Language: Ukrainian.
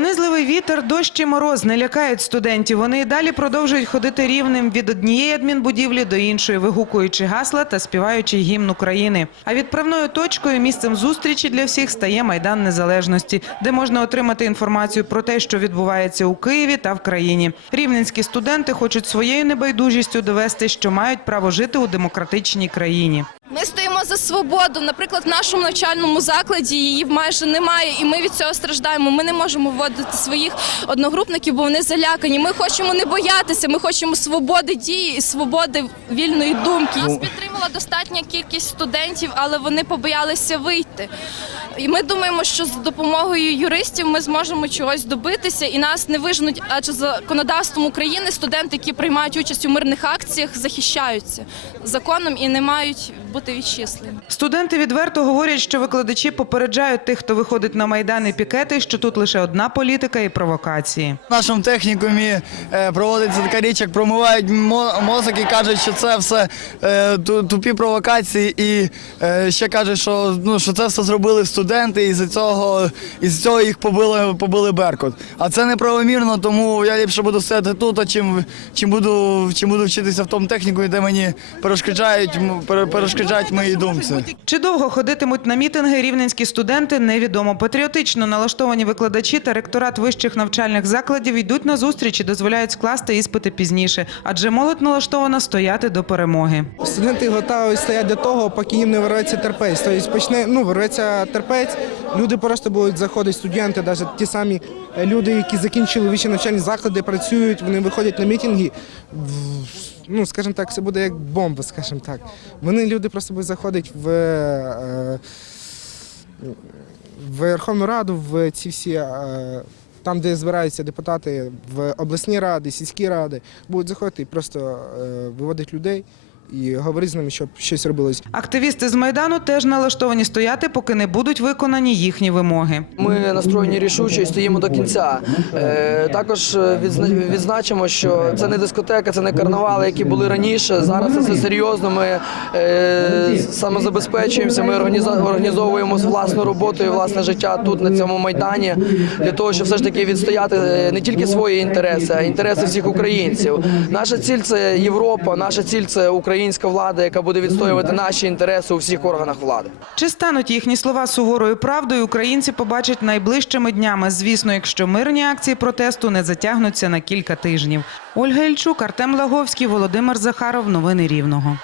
Пронизливий вітер, дощ і мороз не лякають студентів. Вони і далі продовжують ходити рівнем від однієї адмінбудівлі до іншої, вигукуючи гасла та співаючи гімн України. А відправною точкою місцем зустрічі для всіх стає майдан незалежності, де можна отримати інформацію про те, що відбувається у Києві та в країні. Рівненські студенти хочуть своєю небайдужістю довести, що мають право жити у демократичній країні. За свободу. Наприклад, в нашому навчальному закладі її майже немає, і ми від цього страждаємо. Ми не можемо вводити своїх одногрупників, бо вони залякані. Ми хочемо не боятися. Ми хочемо свободи дії і свободи вільної думки. Нас підтримала достатня кількість студентів, але вони побоялися вийти. І ми думаємо, що з допомогою юристів ми зможемо чогось добитися, і нас не виженуть, адже законодавством України студенти, які приймають участь у мирних акціях, захищаються законом і не мають бути відчислені. Студенти відверто говорять, що викладачі попереджають тих, хто виходить на майдан і пікети, що тут лише одна політика і провокації. В нашому технікумі е, проводиться така річ, як промивають мо- мозок і кажуть, що це все е, тупі провокації, і е, ще кажуть, що, ну, що це все зробили студенти, і з цього, і з цього їх побили, побили Беркут. А це неправомірно, тому я ліпше буду стояти тут, а чим, чим, буду, чим буду вчитися в тому техніку, де мені перешкоджають, перешкоджають мої думці. Чи довго ходитимуть на мітинги рівненські студенти, невідомо. Патріотично налаштовані викладачі та ректорат вищих навчальних закладів йдуть на зустріч і дозволяють скласти іспити пізніше, адже молодь налаштована стояти до перемоги. Студенти готові стоять до того, поки їм не вирветься терпець. Тобто почне ну вирветься терпець. Люди просто будуть заходити, студенти, навіть ті самі е, люди, які закінчили вищі навчальні заклади, працюють, вони виходять на мітинги. Ну, скажімо так, це буде як бомба, скажімо так. Вони люди просто будуть заходити в. е, в Верховну Раду, в ці всі, е, там, де збираються депутати, в обласні ради, сільські ради, будуть заходити і просто виводити людей і говорити з ними, щоб щось робилось. Активісти з майдану теж налаштовані стояти, поки не будуть виконані їхні вимоги. Ми настроєні рішуче і стоїмо до кінця. Е, також відзна- відзначимо, що це не дискотека, це не карнавали, які були раніше. Зараз це все серйозно. Ми е, самозабезпечуємося. Ми організовуємо власну роботу і власне життя тут на цьому майдані для того, щоб все ж таки відстояти е, не тільки свої інтереси, а інтереси всіх українців. Наша ціль це Європа, наша ціль це українська влада, яка буде відстоювати наші інтереси у всіх органах влади. Чи стануть їхні слова суворою правдою, українці побачать найближчими днями, звісно, якщо мирні акції протесту не затягнуться на кілька тижнів. Ольга Ільчук, Артем Лаговський, Володимир Захаров. Новини Рівного.